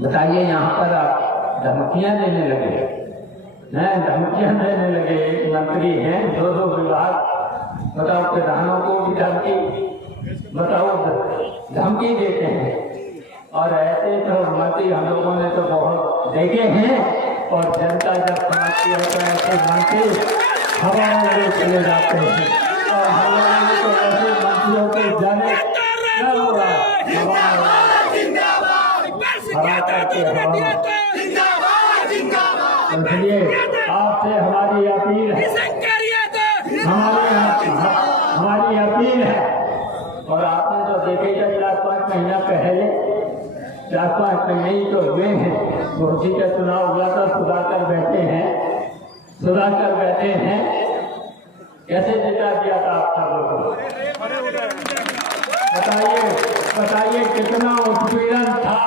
बताइए, यहाँ पर आप धमकियां देने लगे हैं, धमकियां देने लगे। एक मंत्री हैं, 2 विभाग, बताओ प्रधानों को भी धमकी, बताओ धमकी देते हैं। और ऐसे तो मंत्री हम लोगों ने तो बहुत देखे हैं, और जनता जब समझती है तो ऐसे मंत्री हवा में चले जाते हैं। और हम लोगों ने तो ऐसे मंत्रियों को जाने क्या हो रहा है, हवा करके इसलिए आपसे हमारी अपील है, हमारी अपील है। और आपने तो देखेगा 4-5 महीना पहले, 4-5 महीने ही तो हुए हैं, घोषी का चुनाव हुआ था, सुधाकर बैठे हैं, कैसे जिता दिया था आप सब लोगों को? बताइए कितना उत्पीड़न था,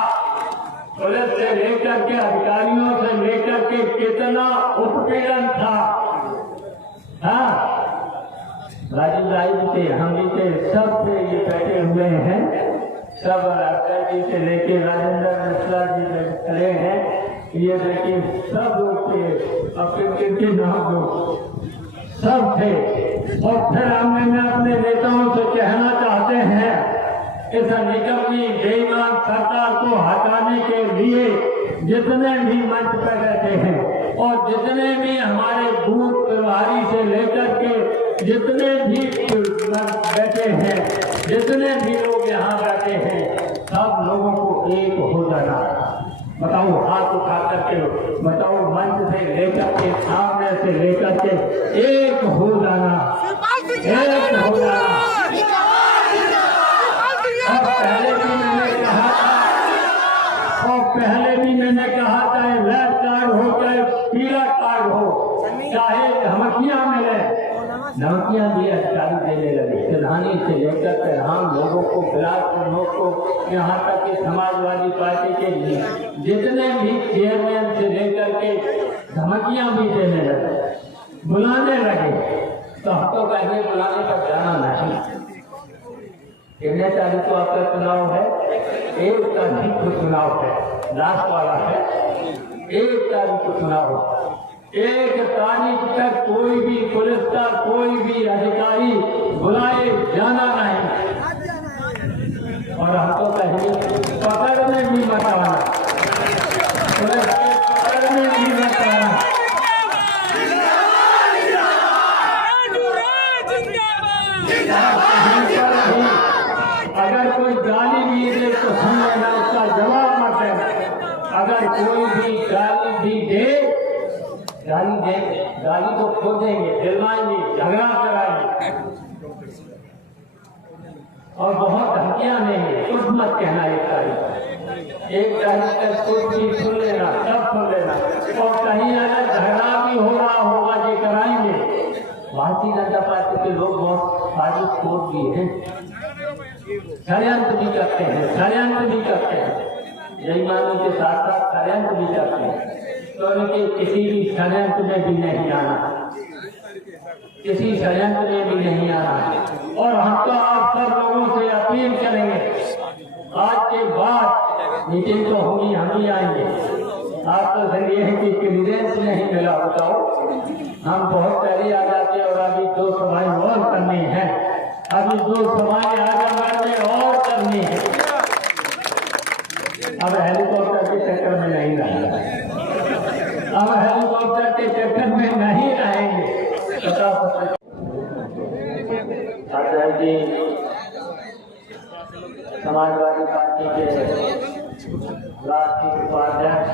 पुलिस से लेकर के अधिकारियों से लेकर के कितना उत्पीड़न था। हाँ, राजीव राय थे, हम भी थे, सब थे, ये बैठे हुए हैं, सब अक्षय जी से लेके राजेंद्र मिश्रा जी खड़े हैं, ये देखिए सब लोग थे, अब किनके नाम लोग सब थे। और फिर हमने अपने नेताओं से कहना चाहते हैं, इस निगम की बेईमान सरकार को हटाने के लिए जितने भी मंच पर बैठे हैं और जितने भी हमारे बूथ प्रभारी से लेकर के जितने भी बैठे हैं, जितने भी लोग यहाँ बैठे हैं, सब लोगों को एक हो जाना। बताओ, हाथ उठा करके बताओ, मंच से लेकर के सामने से लेकर के एक हो जाना, एक हो जाना। और पहले भी मैंने कहा चाहे रेड कार्ड हो, चाहे पीला कार्ड हो, चाहे धमकियां मिले, धमकियां भी अधिकारी देने लगे। प्रधानी से लेकर के हम लोगों को, बिलासपुर को, यहाँ तक कि समाजवादी पार्टी के जितने भी चेयरमैन से लेकर के धमकियां भी देने लगे, बुलाने लगे। तो हम तो कहेंगे बुलाने का जाना नहीं। 13 तारीख को आपका चुनाव है, 1 तारीख को चुनाव है, लास्ट वाला है, 1 तारीख को चुनाव है। 1 तारीख तक कोई भी पुलिस का कोई भी अधिकारी बुलाए जाना नहीं। और हम तो कहेंगे पकड़ने भी मत आना, पुलिस पकड़ने भी मत आना। अगर कोई गाली भी दे तो हम लेना, उसका जवाब मत देना। अगर कोई भी गाली भी दे, गाली को खो देंगे, दिलवाएंगे, झगड़ा कराएंगे और बहुत धमकियां देंगे। कुछ मत कहना 1 तारीख तक कुछ भी सुन लेना, सब सुन लेना। और कहीं अगर झगड़ा भी हो रहा होगा, ये कराएंगे। भारतीय जनता पार्टी के लोग बहुत साजिश खोज भी हैं, षड्यंत्र भी करते हैं, बेईमानी के साथ साथ षड्यंत्र भी करते हैं। तो इनके किसी भी षड्यंत्र में भी नहीं आना, किसी षड्यंत्र में भी नहीं आना। और हम तो आप सब लोगों से अपील करेंगे, आज के बाद मीटिंग तो होगी, हम ही आएंगे। आप तो जरिए है कि क्लियरेंस नहीं मिला, बताओ, हम बहुत पहले आ जाते और अभी 2 सभाएं और करनी है, अभी 2 सभाएं आजमगढ़ में और करनी है। अब हेलीकॉप्टर के चक्कर में नहीं रहेंगे, अब हेलीकॉप्टर के चक्कर में नहीं रहेंगे। आचार्य जी समाजवादी पार्टी के राष्ट्रीय उपाध्यक्ष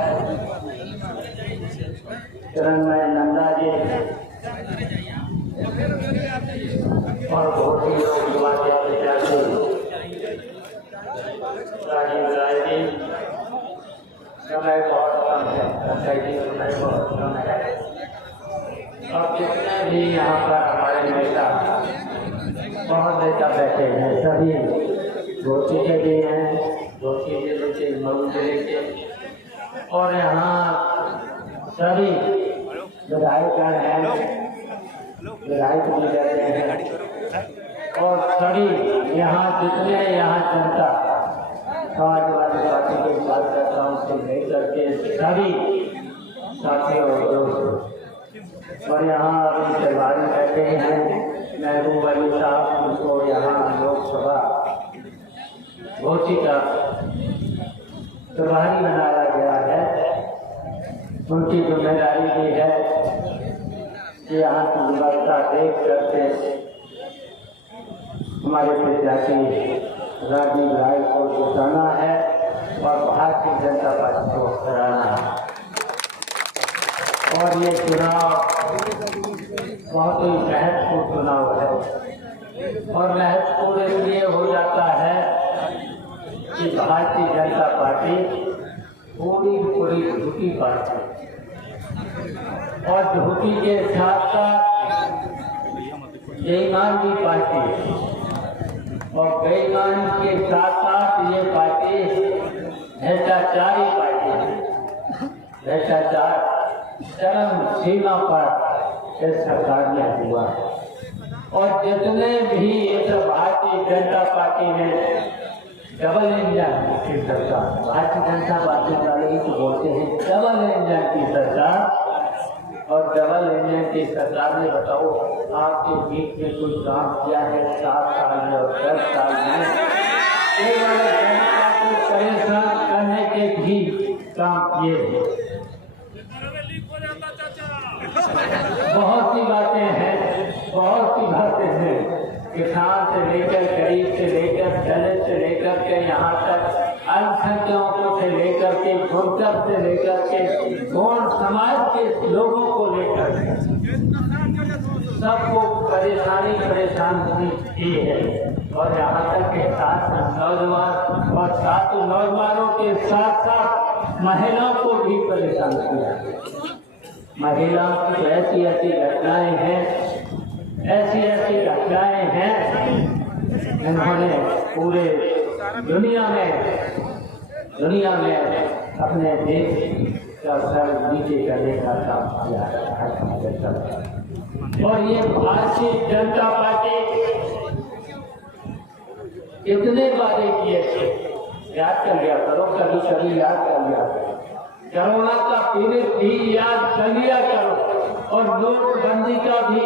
चिरंजीवी नंदा जी और बहुत ही लोग युवा विद्यार्थी राजीव राय जी, समय बहुत कम है, अक्षय जी समय बहुत कम है। अब जितने भी यहाँ पर हमारे नेता, बहुत नेता बैठे हैं, सभी घोसी के भी हैं, घोसी जिले के, मऊ जिले के, और यहाँ सभी विधायकगण हैं, विधायक भी रहते हैं, और सभी यहाँ जितने यहाँ जनता समाजवादी पार्टी के कार्यकर्ताओं से सभी साथियों और दोस्तों, और यहाँ अभी प्रभारी बैठे हैं महबूब अली साहब, उनको यहाँ लोकसभा घोषित प्रभारी बनाया गया है। उनकी जिम्मेदारी भी है कि यहाँ की व्यवस्था देख करके हमारे प्रत्याशी राजीव राय को जिताना है और भारतीय जनता पार्टी को हराना है। और ये चुनाव बहुत ही महत्वपूर्ण चुनाव है, और महत्वपूर्ण इसलिए हो जाता है कि भारतीय जनता पार्टी पूरी झूठी पार्टी, और झूठी के साथ साथ बेईमान की पार्टी, और बेईमान के साथ साथ ये पार्टी भ्रष्टाचारी पार्टी है। भ्रष्टाचार चरम सीमा पर इस सरकार में हुआ है, और जितने भी इस भारतीय जनता पार्टी ने डबल इंजन की सरकार, भारतीय जनता पार्टी वाले ही तो बोलते हैं डबल इंजन की सरकार, और डबल इंजन की सरकार ने बताओ आपके बीच में कोई काम किया है 7 साल में और 10 साल में? केवल जनता को परेशान करने के भी काम किए हैं। बहुत सी बातें हैं, बहुत सी बातें हैं, किसान से लेकर गरीब से लेकर दलित से लेकर के यहाँ तक अल्पसंख्यकों से लेकर के गुर्जर से लेकर के गौड़ समाज के लोगों को लेकर सबको परेशानी की है। और यहाँ तक के 7 नौजवान और 7 नौजवानों के साथ साथ महिलाओं को भी परेशान किया। महिलाओं की ऐसी घटनाएं हैं, ऐसी घटनाएं हैं, इन्होंने पूरे दुनिया में अपने देश का सर नीचे करने का काम किया है। और ये भारतीय जनता पार्टी कितने वादे किए थे, याद कर लिया करो, कभी याद कर लिया करो। कोरोना का पीड़ित भी याद कर लिया करो, और नोटबंदी का भी,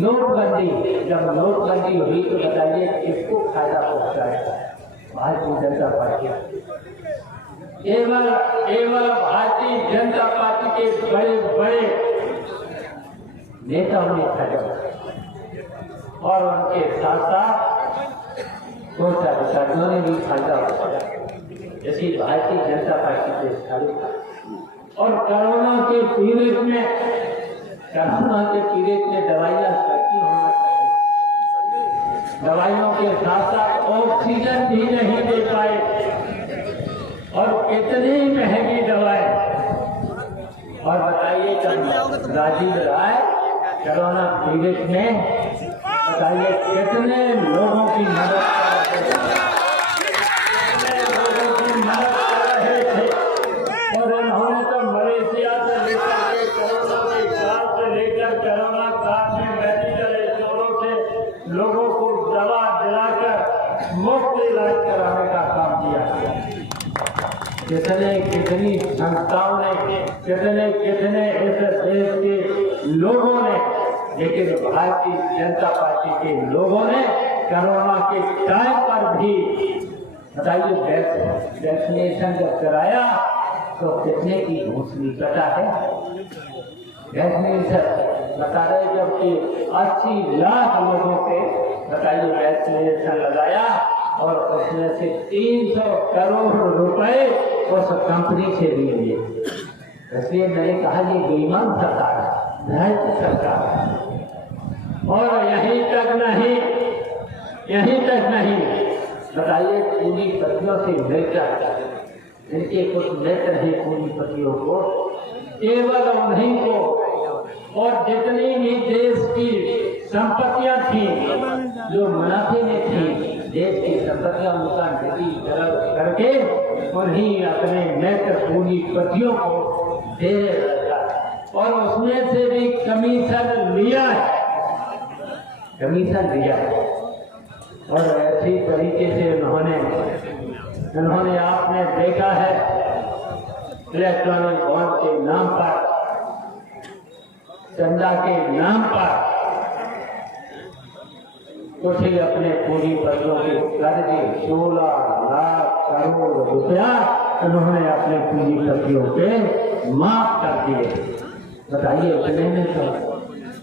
नोटबंदी जब नोटबंदी हुई तो बताइए किसको फायदा पहुंचा है? भारतीय जनता पार्टी। केवल भारतीय जनता पार्टी के बड़े नेताओं ने फायदा, और उनके साथ साथ कुछ अधिकारियों ने भी फायदा उठाया। जैसी भारतीय जनता पार्टी के स्थापित, और कोरोना के पीड़ित में दवाइयां सस्ती होना चाहिए, दवाइयों के साथ साथ ऑक्सीजन भी नहीं दे पाए, और कितनी महंगी दवाएं। और बताइए जब राजीव राय कोरोना पीड़ित में, बताइए कितने लोगों की मदद कर रहे थे, और उन्होंने तो मलेशिया से लेकर के कोरोना के इलाज से लेकर कोरोना काल में मेडिकल स्टोरों से लोगों को दवा दिलाकर मुफ्त इलाज कराने का काम किया। कितनी संस्थाओं ने, कितने इस देश के लोगों ने, लेकिन भारतीय जनता पार्टी के लोगों ने कोरोना के टाइम पर भी, बताइए वैक्सीनेशन जब कराया तो कितने की घूसनी कटा है? वैक्सीनेशन बता रहे जबकि 80 लाख लोगों के, बताइए वैक्सीनेशन लगाया, और उसमें से 300 करोड़ रुपए उस कंपनी से लिए। इसलिए मैंने कहा ये बेईमान सरकार है, भ्रष्ट सरकार है। और यहीं तक नहीं, बताइए पूंजीपतियों से मिलकर, इनके कुछ मित्र हैं पूंजीपतियों को, केवल उन्हीं को, और जितनी भी देश की संपत्तियां थी जो मुनाफे में थी, देश की संपत्तियां उनका निधि करके उन्हीं अपने मित्र पूंजीपतियों को दे रखा, और उसमें से भी कमीशन लिया है। और ऐसी तरीके से उन्होंने आपने देखा है इलेक्ट्रॉनिक बॉन्ड के नाम पर, चंदा के नाम पर कुछ ही अपने पूंजीपतियों के कर्जे 16 लाख करोड़ रुपया उन्होंने अपने पूंजीपतियों के माफ कर दिए। बताइए,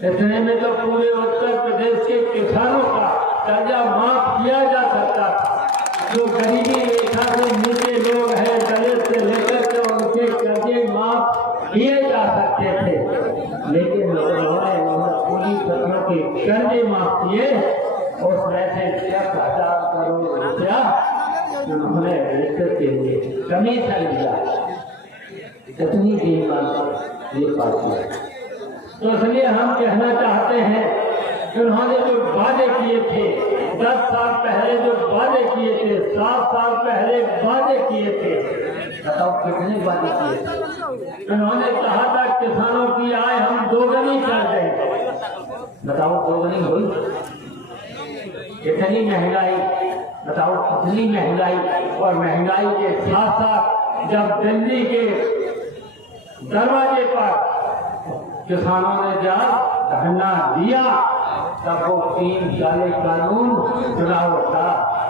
इतने में तो पूरे उत्तर प्रदेश के किसानों का कर्जा माफ किया जा सकता था। जो गरीबी रेखा से नीचे लोग हैं, दलित से लेकर के उनके कर्जे माफ किए जा सकते थे, लेकिन उन्होंने पूंजीपतियों के कर्जे माफ किए। उसमें से 10,000 करोड़ रुपया उन्होंने रिश्वत के लिए कमीशन दिया। इतनी बेईमान ये पार्टी है। तो इसलिए हम कहना चाहते हैं कि उन्होंने जो वादे किए थे, 10 साल पहले जो वादे किए थे, 7 साल पहले वादे किए थे, बताओ कितने वादे किए? उन्होंने कहा था किसानों की आय हम दोगुनी कर देंगे। बताओ दोगुनी हुई? इतनी महंगाई, बताओ कितनी महंगाई। और महंगाई के साथ साथ जब दिल्ली के दरवाजे पर किसानों ने जब धरना दिया, तब वो 3 काले कानून चुनाव था,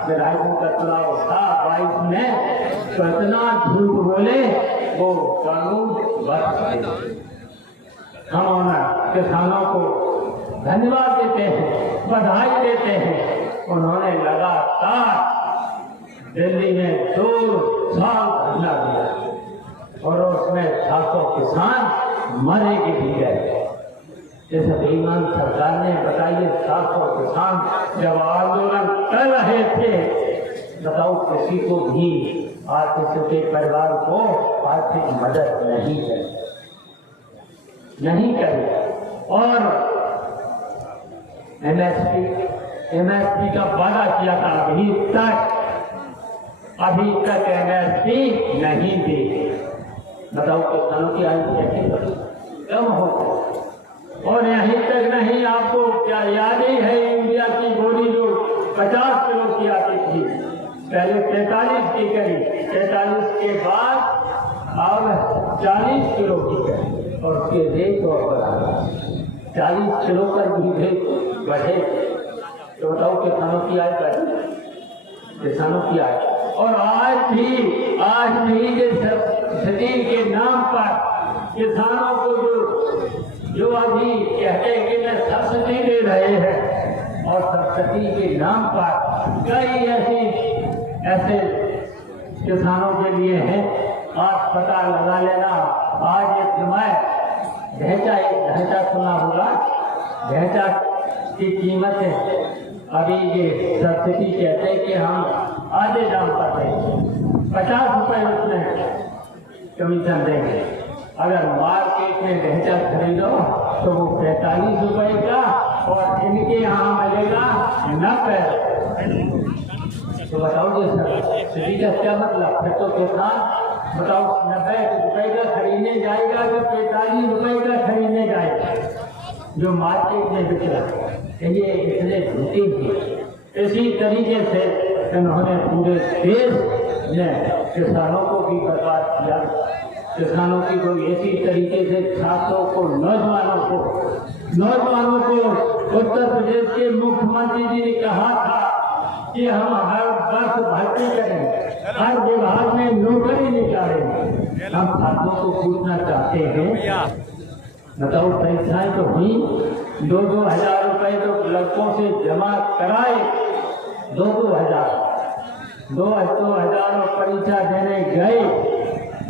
विधायकों का चुनाव था 22 में, तो इतना झूठ बोले वो कानून बच गए। हम किसानों को धन्यवाद देते हैं, बधाई देते हैं। उन्होंने लगातार दिल्ली में 2 साल धरना दिया और उसमें 700 किसान मरे भी गए। इस बेईमान सरकार ने, बताइए, 700 किसान जब आंदोलन कर रहे थे, बताओ किसी को भी आर्थिक के परिवार को आर्थिक मदद नहीं करी। और एमएसपी का वादा किया था, अभी तक एमएसपी नहीं दी। बताओ किसानों की आय कैसे कम हो। और यहीं तक नहीं, आपको क्या याद ही है, यूरिया की गोली जो 50 किलो की आती थी, पहले 43 की करी, 43 के बाद अब 40 किलो की करी, और उसके रेट और बढ़ा 40 किलो पर भी रेट बढ़े। तो बताओ किसानों की आय बढ़ी, किसानों की आय। और आज भी ये स्थिति के नाम पर किसानों को जो अभी कहते हैं कि मैं सब्सिडी दे रहे हैं, और सब्सिडी के नाम पर कई ऐसे किसानों के लिए हैं। आज पता लगा लेना, आज एक समय ढैंचा सुना होगा, ढैंचा की कीमत है अभी ये सब्सिडी कहते हैं कि हम आधे दाम पर देंगे, 50 रुपए उसमें कमीशन देंगे। अगर मार्केट में ढैंचा खरीदो तो वो 45 रुपए का, और इनके यहाँ मिलेगा 90। तो बताओ ये सब्सिडी का क्या मतलब? फिर तो किसान बताओ 90 रुपए का खरीदने जाएगा तो 45 रुपए का खरीदने जाएगा जो मार्केट में बिक रहा है। ये इतने झूठी थी। इसी तरीके से इन्होंने पूरे देश में किसानों को भी बर्बाद किया। किसानों की कोई ऐसी तरीके से छात्रों को, नौजवानों को उत्तर प्रदेश के मुख्यमंत्री जी ने कहा था कि हम हर वर्ष भर्ती करेंगे, हर विभाग में नौकरी निकालेंगे। हम छात्रों को पूछना चाहते हैं, बताओ परीक्षाएं तो हुई, 2-2 हजार रुपए तो लड़कों से जमा कराए, 2-2 हजार परीक्षा देने गए,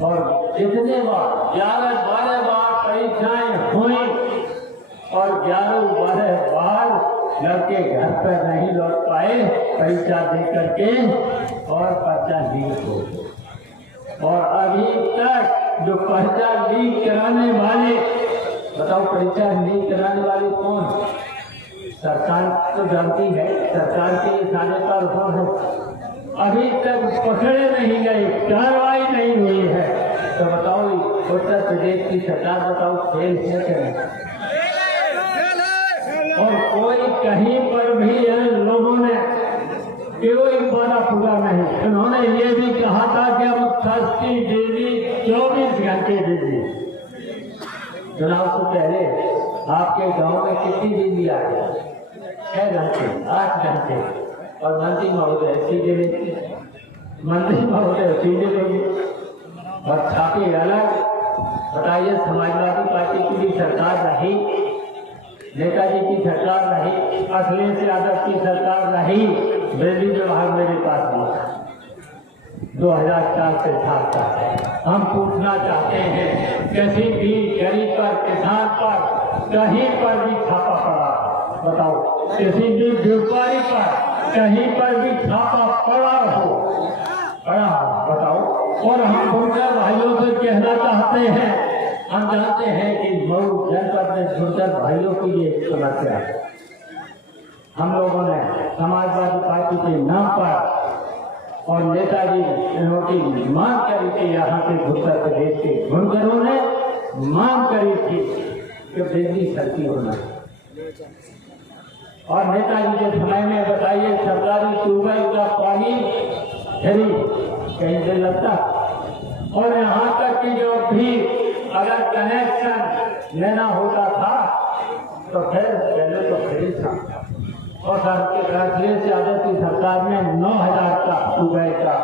और इतने बार 11-12 बार परीक्षाएं हुई, और 11-12 बार लड़के घर पर नहीं लौट पाए परीक्षा दे करके, और पर्चा लीक हो। और अभी तक जो पर्चा लीक कराने वाले, बताओ परीक्षा लीक कराने वाले कौन? सरकार तो जानती है, सरकार के इशारे पर कौन है? अभी तक पकड़े नहीं गए, कार्रवाई नहीं हुई है। तो बताओ उत्तर प्रदेश की सरकार, बताओ फेल है क्या? और कोई कहीं पर भी लोगों ने कोई वादा पूरा नहीं। उन्होंने ये भी कहा था कि हम सस्ती बिजली 24 घंटे बिजली। चुनाव से पहले आपके गांव में कितनी बिजली आ गई? 6 घंटे, 8 घंटे। और मंत्री महोदय सीधे लेंगे, मंत्री महोदय सीधे लेंगे और छापे अलग। बताइए, समाजवादी पार्टी की भी सरकार रही, नेताजी की सरकार रही, अखिलेश यादव की सरकार रही, बिजली विभाग मेरे पास नहीं था। 2004 से था। हम पूछना चाहते हैं, किसी भी गरीब पर, किसान पर कहीं पर भी छापा पड़ा? बताओ, किसी भी व्यापारी पर कहीं पर भी छापा पड़ा हो? बताओ। और हम बुनकर भाइयों से कहना चाहते हैं, हम जानते हैं कि मऊ जनपद में बुनकर भाइयों की ये समस्या है। हम लोगों ने समाजवादी पार्टी के नाम पर और नेताजी की मांग करी थी, यहाँ के उत्तर प्रदेश के बुनकरों ने मांग करी थी कि बिजली सस्ती होना। और नेताजी के समय में बताइए, सरकारी ट्यूबवेल का पानी फ्री कहीं से लगता। और यहाँ तक कि जो भी अगर कनेक्शन लेना होता था तो फिर पहले तो फ्री था। और अखिलेश यादव की सरकार में 9,000 का ट्यूबवेल का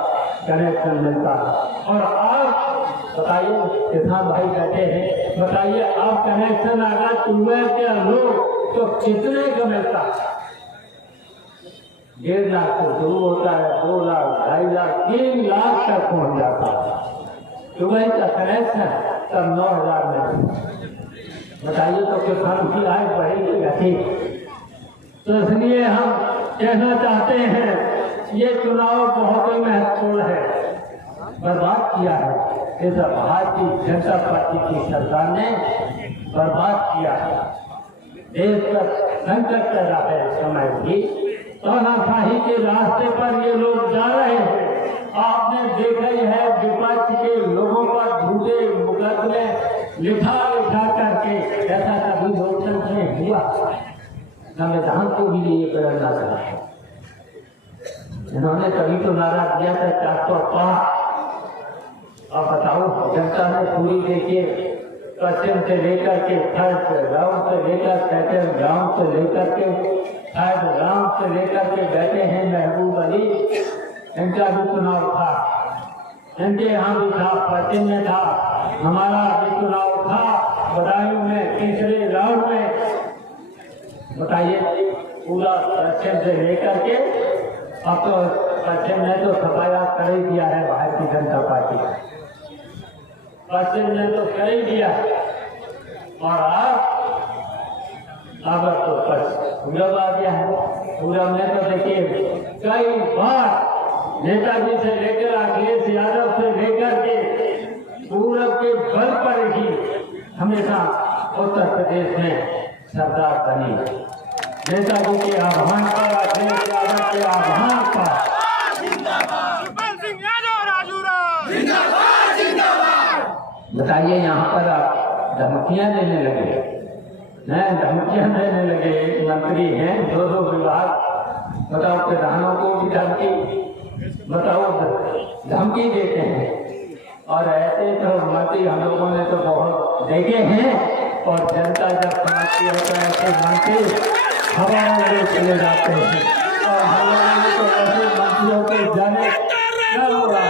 कनेक्शन मिलता है। और आप बताइए, किसान भाई कहते हैं, बताइए आप कनेक्शन अगर ट्यूबवेल के लोग तो कितने का मिलता है? 1.5 लाख से शुरू होता है, 2 लाख, 2.5 लाख, 3 लाख तक पहुंच जाता है ट्यूबवेल का कनेक्शन, तब 9,000 में। बताइए तो किसान की आय बढ़ेगी घटी? तो इसलिए हम कहना चाहते हैं, ये चुनाव बहुत ही महत्वपूर्ण है। बर्बाद किया है इस भारतीय जनता पार्टी की सरकार ने, बर्बाद किया है। देश का संकट पैदा है इस समय भी, तानाशाही के रास्ते पर ये लोग जा रहे हैं। आपने देखा ही है, विपक्ष के लोगों पर झूठे मुकदमे लिखा करके, ऐसा कभी लोकतंत्र में हुआ? संविधान को भी ये प्रेरणा करा है। इन्होंने कभी तो नारा दिया था 405। अब बताओ, जनता ने पूरी देखिए, पश्चिम से लेकर के थर्ड राउंड से लेकर सेकंड राउंड से लेकर के थर्ड राउंड से लेकर के बैठे हैं। महबूब अली, इनका भी चुनाव था, इनके यहाँ भी था, पश्चिम में था, हमारा भी चुनाव था बदायूं में तीसरे राउंड में। बताइए, पूरा पश्चिम से लेकर के अब तो पश्चिम ने तो सफाया कर ही दिया है भारतीय जनता पार्टी, पश्चिम ने तो कर ही दिया। और अब तो पूरब आ गया है। पूरब में तो देखिए, कई बार नेताजी से लेकर अखिलेश यादव से लेकर के पूरब के बल पर ही हमेशा उत्तर प्रदेश में सरकार बनी। नेताजी के आह्वान पर, अखिलेश यादव के आह्वान पर। बताइए, यहाँ पर आप धमकियां देने लगे, धमकियां देने लगे। एक मंत्री हैं, 2 विभाग, बताओ किसानों को भी धमकी, बताओ धमकी देते हैं। और ऐसे तो मंत्री हम लोगों ने तो बहुत देखे हैं। और जनता जब समझती है तो ऐसे मंत्री हवा में चले जाते हैं। और हमारे तो ऐसे मंत्रियों के जाने क्या होगा,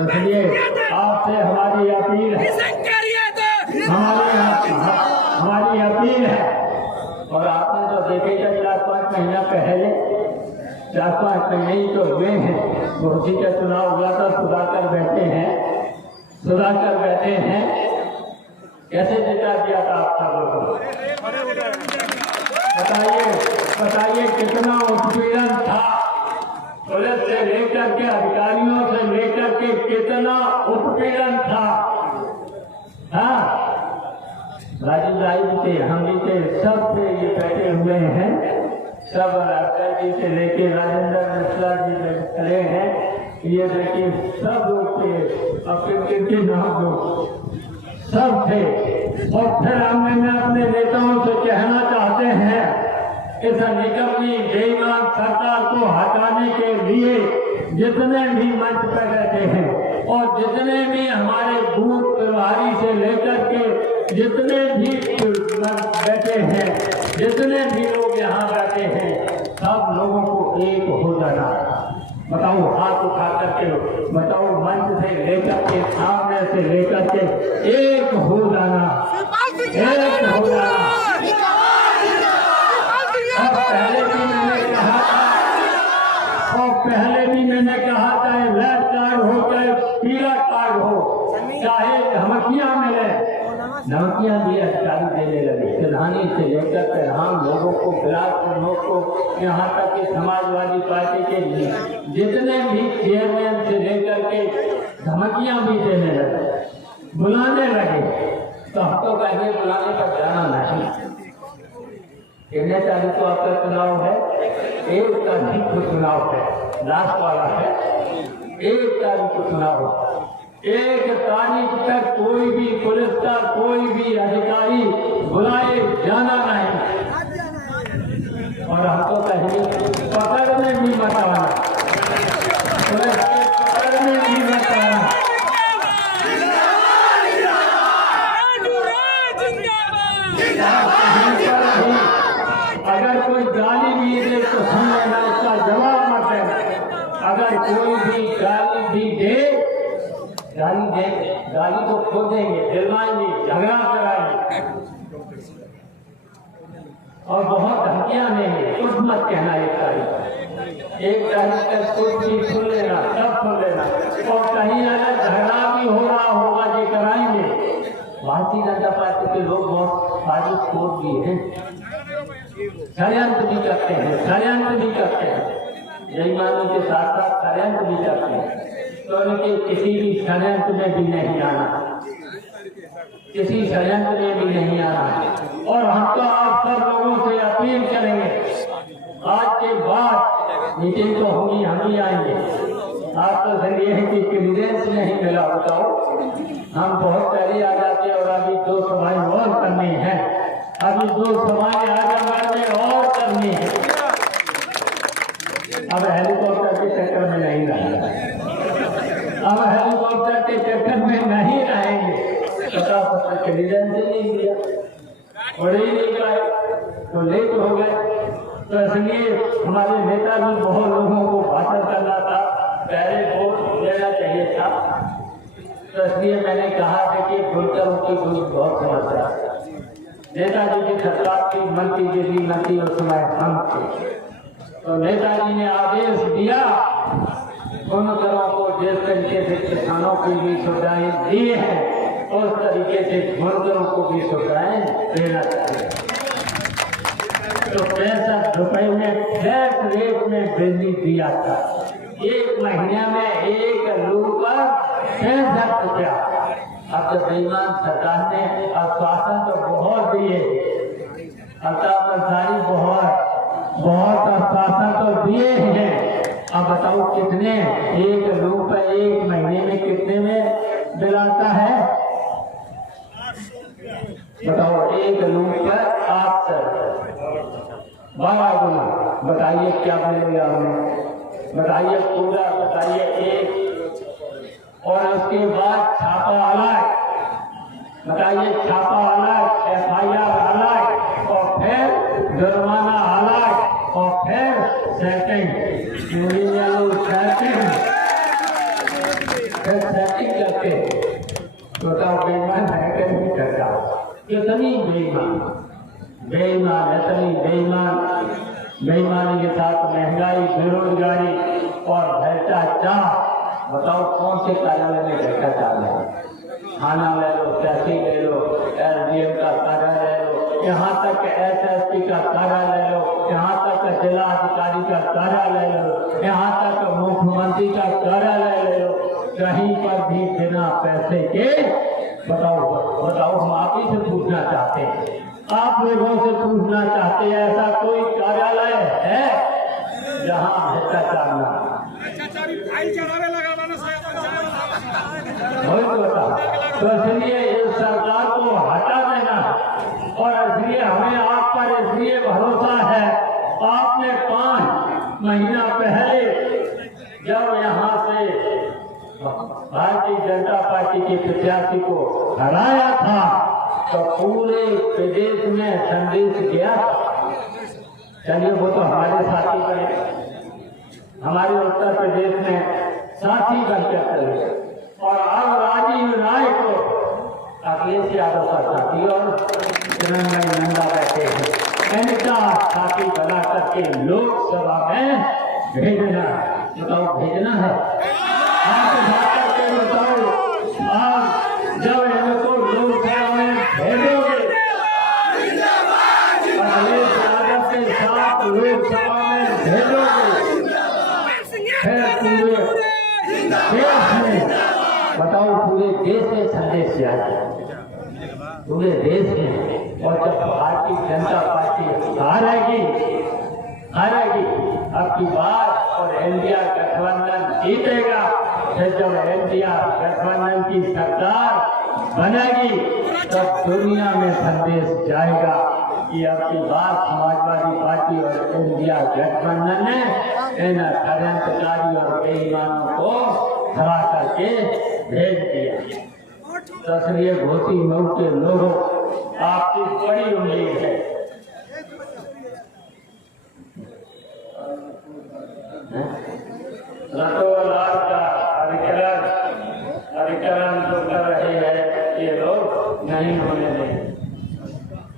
इसलिए आपसे हमारी अपील है, हमारी अपील है। और आपने तो देखे 4-5 महीना पहले, 4-5 महीने ही तो हुए हैं, मोदी का चुनाव हुआ था, सुधाकर बैठे हैं, कैसे जिता दिया था आप सब लोगों को? बताइए कितना उत्पीड़न था, पुलिस से लेकर के अधिकारियों से लेकर के कितना उत्पीड़न था। हाँ, राजीव राय जी थे, हम भी थे, सब थे, ये बैठे हुए हैं, सब अक्षय जी से लेके राजेंद्र मिश्रा जी खड़े हैं, ये देखिए सब लोग थे, अपने नाम लोग सब थे। और फिर मैं अपने नेताओं से कहना चाहते हैं इस निकम्मी बेईमान सरकार को हटाने के लिए जितने भी मंच पर बैठे हैं और जितने भी हमारे बूथ प्रभारी से लेकर के जितने भी बैठे हैं, जितने भी लोग यहाँ बैठे हैं, सब लोगों को एक हो जाना। बताओ, हाथ उठा करके बताओ, मंच से लेकर के सामने से लेकर के एक हो जाना, एक हो जाना। और पहले भी मैंने कहा चाहे रेड कार्ड हो चाहे पीला कार्ड हो, चाहे धमकियां मिले, धमकियां भी अधिकारी देने लगे। प्रधानी से लेकर प्रधान लोगों को, बिलासपुर को, यहाँ तक कि समाजवादी पार्टी के जितने भी चेयरमैन से लेकर के धमकियां भी देने लगे, बुलाने लगे। तो हम तो कहेंगे बुलाने पर जाना नहीं। कितने तारीख को आपका चुनाव है? 1 तारीख को चुनाव है, लास्ट वाला है। 1 तारीख को चुनाव है। 1 तारीख तक कोई भी पुलिस का कोई भी अधिकारी बुलाए जाना नहीं। और हमको कहेंगे पकड़ में भी मत आना, पुलिस के पकड़ में भी मत आना। अगर कोई गाली भी दे तो सुन लेना, उसका जवाब मत देना। अगर कोई भी गाली भी दे, गाली को खोदेंगे, दिलवाएंगे, झगड़ा कराएंगे और बहुत धमकियां देंगे। कुछ मत कहना। 1 तारीख तक कुछ भी सुन लेना, सब सुन लेना। और कहीं अगर झगड़ा भी हो रहा होगा जी कराएंगे। भारतीय जनता पार्टी के लोग बहुत साजिशखोर भी हैं, षड्यंत्र भी करते हैं, बेईमानों के साथ साथ षड्यंत्र भी करते हैं। तो उनके किसी भी षड्यंत्र में भी नहीं आना, किसी षड्यंत्र में भी नहीं आना। और हम तो आप सब लोगों से अपील करेंगे, आज के बाद मीटिंग तो होगी, हम ही आएंगे। आप तो सर ये है कि क्लियरेंस नहीं मिला, बताओ हम बहुत पहले आ जाते और अभी 2 सभाएं और करनी है, अभी 2 सभाएं आजमगढ़ में और करनी है। अब हेलीकॉप्टर के चक्कर में नहीं रहेंगे, अब हेलीकॉप्टर के चक्कर में नहीं रहेंगे। 50% क्लियरेंस नहीं दिया, और ही नहीं पाए तो लेट हो गए। तो इसलिए हमारे नेता भी बहुत लोगों को भाषण करना था, पहले वोट लेना चाहिए था। तो इसलिए मैंने कहा था कि बुलकर की बहुत समस्या है। नेताजी की सरकार की मंत्री जी मंत्री उस समय हम थे, तो नेताजी ने आदेश दिया बुनकरों को जिस तरीके से किसानों की भी सुविधाएं दी है, उस तरीके से बुनकरों को भी सुविधाएं देना चाहिए। तो 65 रुपए में फ्लैट रेट में बिजली दिया था। 1 महीने में 1 रूम पर 65 रुपया। अब जब बेईमान सरकार ने आश्वासन तो बहुत दिए, अल्ताफसारी बहुत आश्वासन तो दिए हैं। अब बताओ कितने 1 रूम पर 1 महीने में कितने में बिल आता है? बताओ 1 रूम पर 800, 12 गुना। बताइए क्या मिलेगा हमें? बताइए पूरा, बताइए 1। और उसके बाद छापा अलग, बताइए छापा अलग, FIR अलग, और फिर जुर्माना अलग, और फिर सेटिंग करके। बताओ बेईमान है कि नहीं करता? कितनी बेईमान, इतनी बेईमानी के साथ महंगाई, बेरोजगारी और भ्रष्टाचार। बताओ कौन से कार्यालय में भ्रष्टाचार है? थाना ले लो, तहसील ले लो, SDM का कार्यालय ले लो, यहाँ तक SSP का कार्यालय ले लो, यहाँ तक जिला अधिकारी का कार्यालय ले लो, यहाँ तक मुख्यमंत्री का कार्यालय ले लो। कहीं पर भी बिना पैसे के बताओ हम आप ही से पूछना चाहते हैं, आप लोगों से पूछना चाहते हैं, ऐसा कोई कार्यालय है जहाँ भ्रष्टाचार न हो? तो इसलिए इस सरकार को हटा देना, और इसलिए हमें आप पर इसलिए भरोसा है आपने 5 महीना पहले जब यहाँ से भारतीय जनता पार्टी के प्रत्याशी को हराया था तो पूरे प्रदेश में संदेश गया। चलिए वो तो हमारे साथी बने, हमारे उत्तर प्रदेश में साथी बनकर चले। और अब राजीव राय को अखिलेश यादव का साथी और चिरंजीवी नंदा बैठे हैं, इनका साथी बना करके लोकसभा में भेजना। बताओ भेजना है आप करके बताओ। आप जब इनको लोकसभा में भेजोगे अखिलेश यादव के साथ लोकसभा में भेजोगे, फिर पूरे देश में बताओ, पूरे देश में संदेश जाएगा, पूरे देश में। और जब भारतीय जनता पार्टी हारेगी अब की बात और इंडिया गठबंधन जीतेगा, फिर जब इंडिया गठबंधन की सरकार बनेगी तब दुनिया में संदेश जाएगा कि अब की बात समाजवादी पार्टी और इंडिया गठबंधन ने इन षड्यंत्रकारी और बेईमानों को हरा करके भेज दिया। तस्वीर घोसी मऊ के लोगों, आपकी बड़ी उम्मीद है। रतोलाल का अधिकरण जो कर रहे हैं ये लोग नहीं होने देंगे।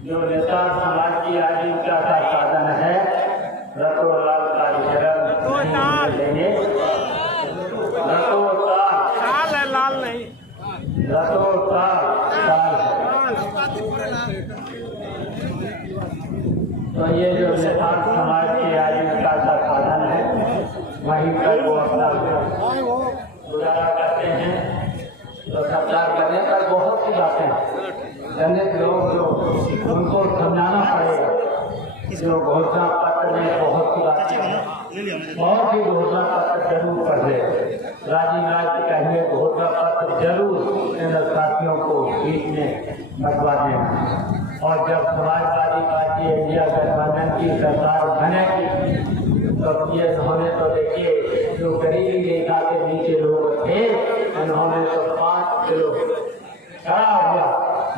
जो नेता समाज की आजीविका का साधन है रतोलाल का अधिकरण नहीं देंगे। लाल नहीं, तो ये जो नेता समाज की आजीविका का साधन है वहीं पर वो अपना गुजारा करते हैं। तो सरकार करने पर बहुत सी बातें दलित लोग जो उनको समझाना पड़ेगा। जो घोषणा पत्र में बहुत सी बातें, बहुत ही घोषणा पत्र जरूर पढ़े। राजीव गांधी कहिए घोषणा पत्र जरूर इन साथियों को बीच में बंटवा देना। और जब समाजवादी पार्टी इंडिया गठबंधन की सरकार बनेगी तो ये इन्होंने तो देखिए जो गरीबी रेखा के नीचे लोग थे उन्होंने तो 5 किलो खड़ा हुआ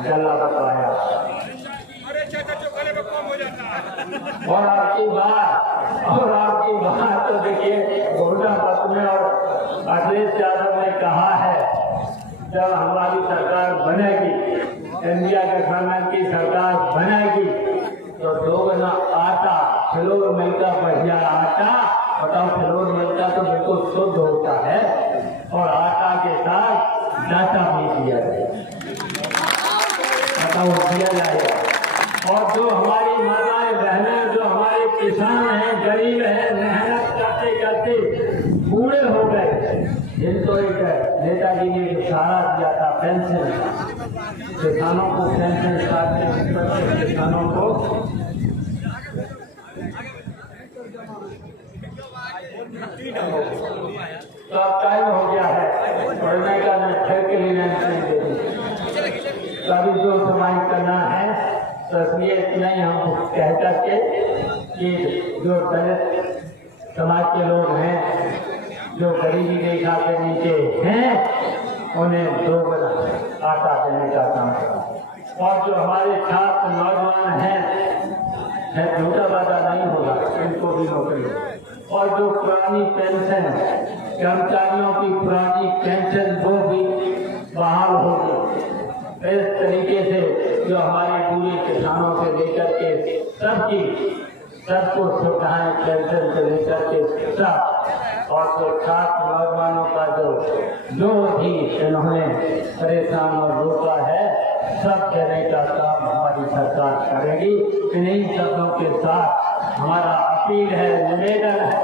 जला बताया। और आपकी बात तो देखिए घोषणा पत्र में और अखिलेश यादव ने कहा है जब हमारी सरकार बनेगी, इंडिया गठबंधन की सरकार बनेगी तो दोगुना आटा, फ्लोर मिल का बढ़िया आटा, बताओ फ्लोर मिल का तो बिल्कुल शुद्ध होता है, और आटा के साथ डाटा भी दिया जाएगा, बताओ दिया जाएगा। और जो हमारी माताएं बहनें, जो हमारे किसान हैं, गरीब हैं, मेहनत करते करते बूढ़े हो गए, जिनको एक नेताजी ने इशारा दिया था पेंशन, किसानों को पेंशन काटने, किसानों को तो अब टाइम हो गया है पढ़ने का, फिर के लिए नहीं कभी जो समाई करना है तो इसलिए इतना ही हम कह करके कि जो दलित समाज के लोग हैं, जो गरीबी रेखा के नीचे हैं, उन्हें दोगुना आटा देने का काम करा। और जो हमारे छात्र नौजवान हैं, झूठा वादा नहीं होगा, इनको भी नौकरी। और जो पुरानी पेंशन, कर्मचारियों की पुरानी पेंशन वो भी बहाल होगी। इस तरीके से जो हमारे पूरे किसानों से लेकर के सबको सुविधाएं, पेंशन से लेकर के सब, और जो छात्र नौजवानों का जो भी इन्होंने परेशान और रोका है, सब देने का काम हमारी सरकार करेगी। इन्हीं शब्दों के साथ हमारा अपील है, निवेदन है